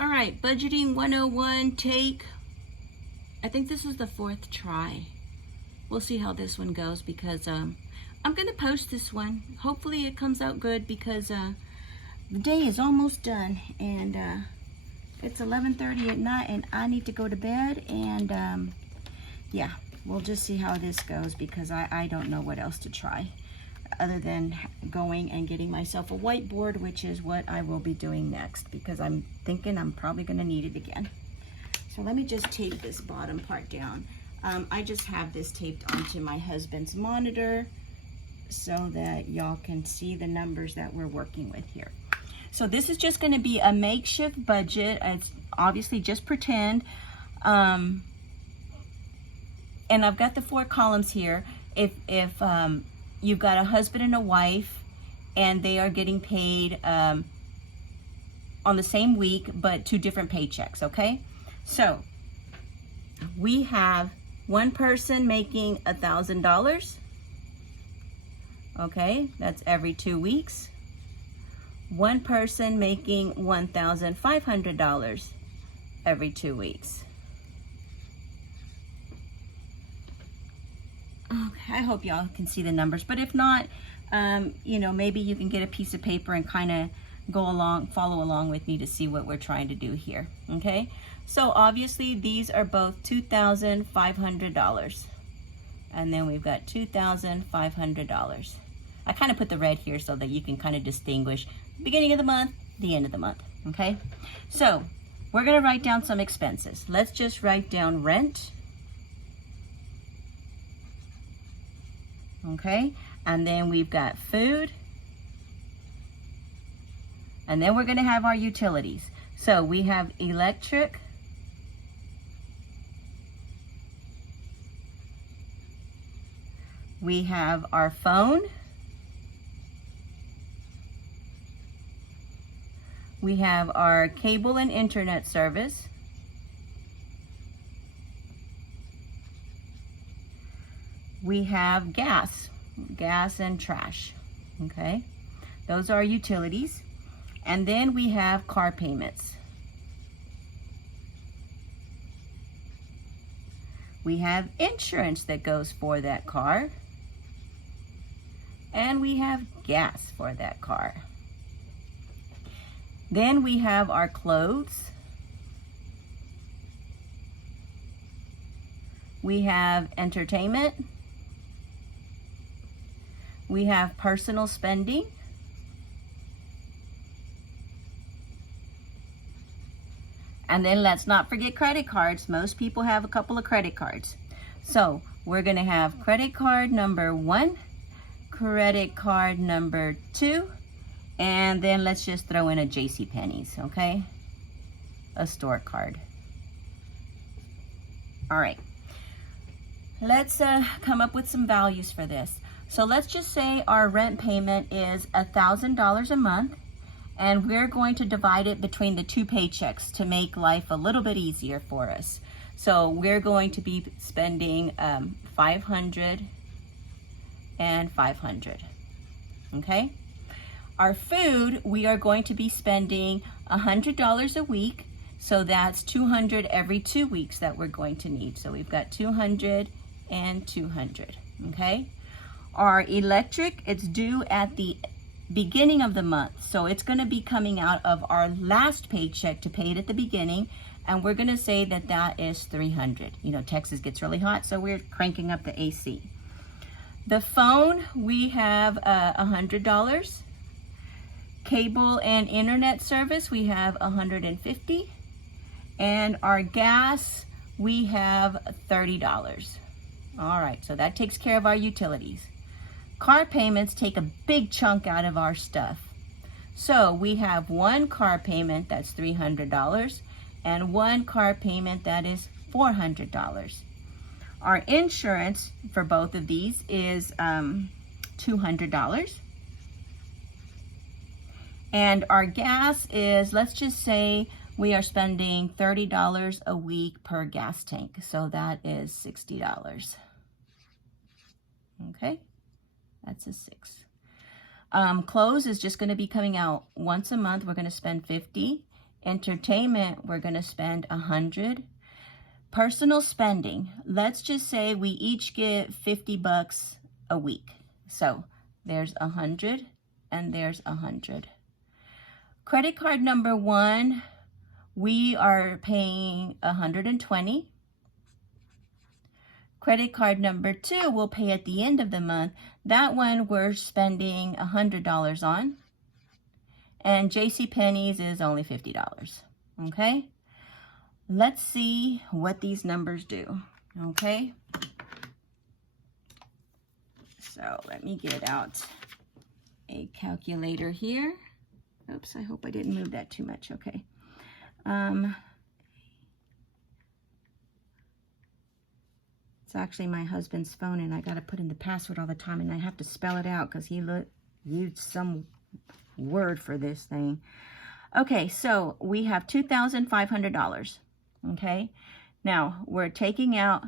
All right, budgeting 101 take. I think this is the 4th try. We'll see how this one goes because I'm gonna post this one. Hopefully it comes out good because the day is almost done and it's 11:30 at night and I need to go to bed and yeah, we'll just see how this goes because I don't know what else to try other than going and getting myself a whiteboard, which is what I will be doing next because I'm thinking I'm probably gonna need it again. So let me just tape this bottom part down. I just have this taped onto my husband's monitor so that y'all can see the numbers that we're working with here. So this is just gonna be a makeshift budget. It's obviously just pretend. And I've got the 4 columns here. If you've got a husband and a wife and they are getting paid on the same week, but 2 different paychecks, okay? So we have one person making $1,000. Okay, that's every 2 weeks. One person making $1,500 every 2 weeks. Okay, I hope y'all can see the numbers, but if not, you know, maybe you can get a piece of paper and kind of follow along with me to see what we're trying to do here, okay? So obviously these are both $2,500. And then we've got $2,500. I kind of put the red here so that you can kind of distinguish the beginning of the month, the end of the month, okay? So we're gonna write down some expenses. Let's just write down rent, okay? And then we've got food, and then we're gonna have our utilities. So we have electric, we have our phone, we have our cable and internet service, we have gas and trash, okay? Those are utilities. And then we have car payments. We have insurance that goes for that car. And we have gas for that car. Then we have our clothes. We have entertainment. We have personal spending. And then let's not forget credit cards. Most people have a couple of credit cards. So we're gonna have credit card number 1, credit card number 2, and then let's just throw in a JCPenney's, okay? A store card. All right, let's come up with some values for this. So let's just say our rent payment is $1,000 a month, and we're going to divide it between the 2 paychecks to make life a little bit easier for us. So we're going to be spending $500 and $500, okay? Our food, we are going to be spending $100 a week, so that's $200 every 2 weeks that we're going to need. So we've got $200 and $200, okay? Our electric, it's due at the beginning of the month, so it's going to be coming out of our last paycheck to pay it at the beginning, and we're going to say that that is $300. You know, Texas gets really hot, so we're cranking up the AC. The phone, we have $100. Cable and internet service, we have $150. And our gas, we have $30. All right, so that takes care of our utilities. Car payments take a big chunk out of our stuff. So we have one car payment that's $300 and one car payment that is $400. Our insurance for both of these is $200. And our gas is, let's just say we are spending $30 a week per gas tank. So that is $60. Okay, that's a 6. Clothes is just going to be coming out once a month. We're going to spend $50. Entertainment, we're going to spend $100. Personal spending, let's just say we each get $50 a week. So there's 100 and there's 100. Credit card number 1, we are paying 120. Credit card number 2, we'll pay at the end of the month. That one we're spending $100 on. And JCPenney's is only $50. Okay? Let's see what these numbers do. Okay? So let me get out a calculator here. Oops, I hope I didn't move that too much. Okay. It's actually my husband's phone, and I got to put in the password all the time, and I have to spell it out because he used some word for this thing. Okay, so we have $2,500. Okay, now we're taking out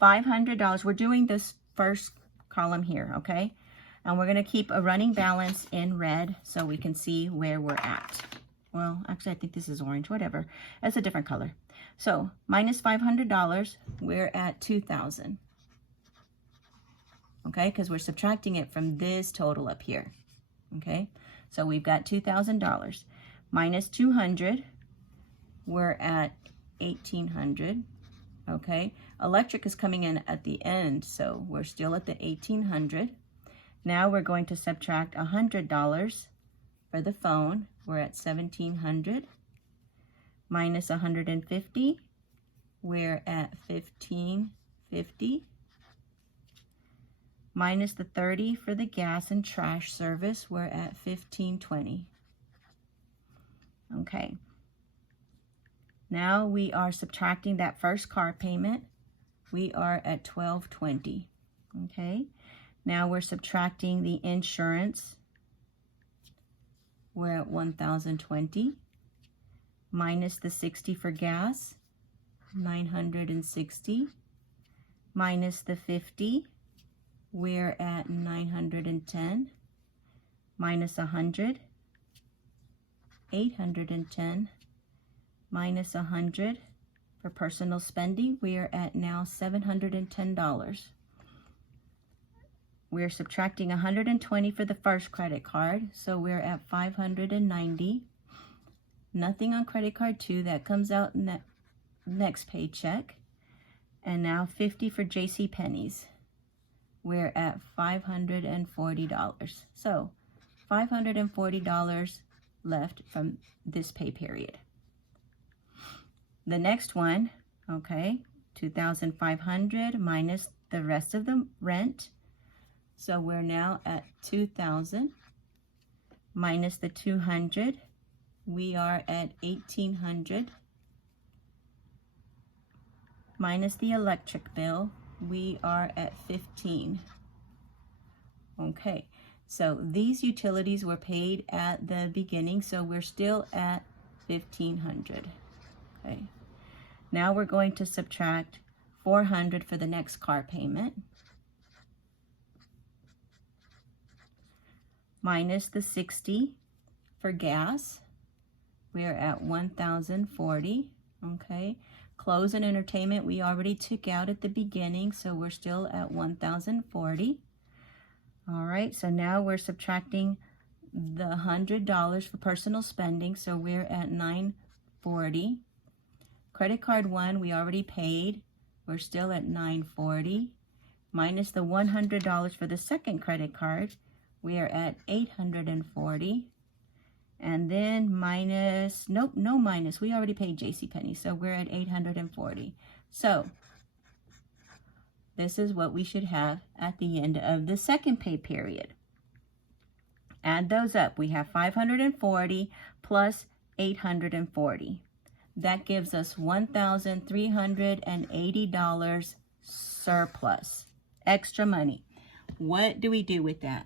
$500. We're doing this first column here, okay? And we're going to keep a running balance in red so we can see where we're at. Well, actually, I think this is orange, whatever. It's a different color. So minus $500, we're at $2,000. Okay, because we're subtracting it from this total up here. Okay, so we've got $2,000. Minus 200, we're at 1,800. Okay, electric is coming in at the end, so we're still at the 1,800. Now we're going to subtract $100 for the phone. We're at 1,700. Minus 150, we're at 1,550. Minus the 30 for the gas and trash service, we're at 1,520. Okay. Now we are subtracting that first car payment. We are at $1,220. Okay. Now we're subtracting the insurance. We're at $1,020. Minus the 60 for gas, $960. Minus the 50, we're at $910. Minus 100, $810. Minus 100 for personal spending, we are at now $710. We're subtracting 120 for the first credit card, so we're at 590. Nothing on credit card 2, that comes out in that next paycheck. And now 50 for JCPenney's. We're at $540. So $540 left from this pay period. The next one, okay, $2,500 minus the rest of the rent. So we're now at $2,000 minus the 200. We are at 1,800. Minus the electric bill, we are at 15. Okay, so these utilities were paid at the beginning, so we're still at 1,500. Okay, now we're going to subtract 400 for the next car payment. Minus the 60 for gas. We're at 1,040. Okay, clothes and entertainment we already took out at the beginning, so we're still at 1,040. All right, so now we're subtracting the $100 for personal spending, so we're at 940. Credit card 1 we already paid, we're still at 940. Minus the $100 for the second credit card, we are at 840. And then minus, nope, no minus. We already paid JCPenney, so we're at 840. So this is what we should have at the end of the second pay period. Add those up. We have 540 plus 840. That gives us $1,380 surplus, extra money. What do we do with that?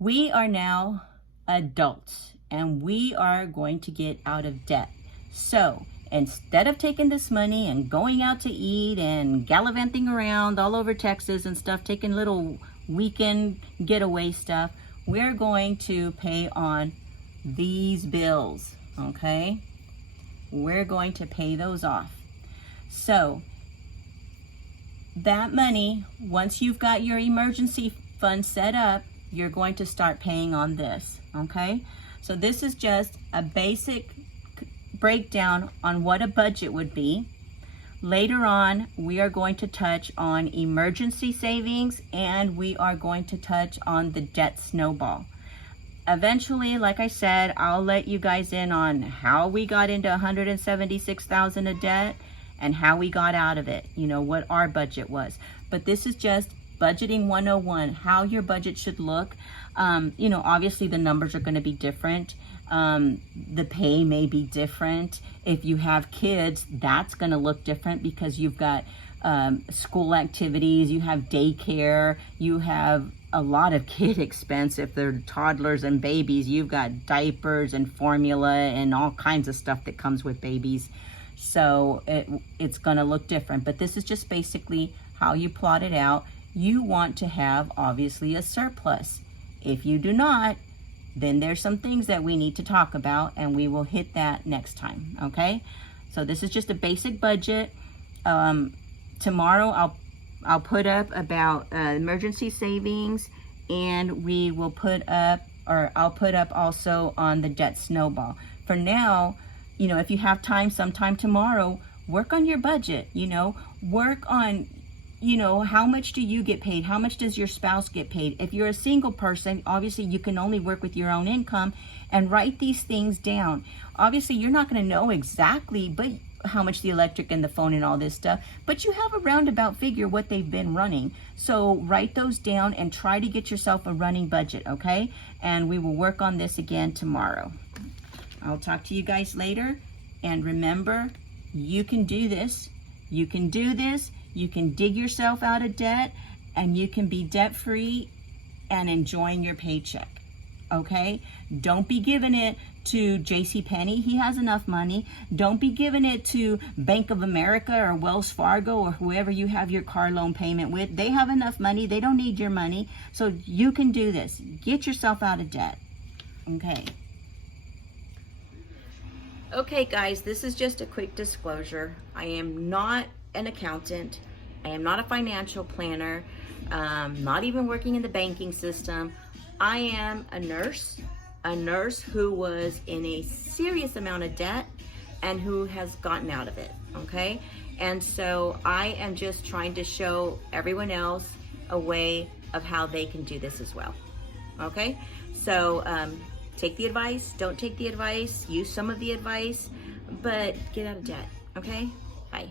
We are now adults and we are going to get out of debt. So instead of taking this money and going out to eat and gallivanting around all over Texas and stuff, taking little weekend getaway stuff, we're going to pay on these bills. okay? We're going to pay those off. So that money, once you've got your emergency fund set up, you're going to start paying on this, okay? So this is just a basic breakdown on what a budget would be. Later on, we are going to touch on emergency savings, and we are going to touch on the debt snowball. Eventually, like I said, I'll let you guys in on how we got into $176,000 of debt and how we got out of it, you know, what our budget was. But this is just budgeting 101, how your budget should look. You know, obviously the numbers are going to be different. The pay may be different. If you have kids, that's going to look different because you've got school activities, you have daycare, you have a lot of kid expense. If they're toddlers and babies, you've got diapers and formula and all kinds of stuff that comes with babies. So it's going to look different. But this is just basically how you plot it out. You want to have, obviously, a surplus. If you do not, then there's some things that we need to talk about, and we will hit that next time, okay? So this is just a basic budget. Tomorrow I'll put up about emergency savings, and we will put up, or I'll put up also on the debt snowball. For now, you know, if you have time sometime tomorrow, work on your budget, you know, work on, you know, how much do you get paid? How much does your spouse get paid? If you're a single person, obviously you can only work with your own income, and write these things down. Obviously, you're not going to know exactly, but how much the electric and the phone and all this stuff, but you have a roundabout figure what they've been running. So write those down and try to get yourself a running budget, okay? And we will work on this again tomorrow. I'll talk to you guys later. And remember, you can do this. You can do this. You can dig yourself out of debt, and you can be debt-free and enjoying your paycheck, okay? Don't be giving it to JCPenney. He has enough money. Don't be giving it to Bank of America or Wells Fargo or whoever you have your car loan payment with. They have enough money. They don't need your money. So you can do this. Get yourself out of debt, okay? Okay, guys, this is just a quick disclosure. I am not an accountant. I am not a financial planner, not even working in the banking system. I am a nurse who was in a serious amount of debt and who has gotten out of it, okay? And so I am just trying to show everyone else a way of how they can do this as well, okay? So take the advice, don't take the advice, use some of the advice, but get out of debt, okay? Bye.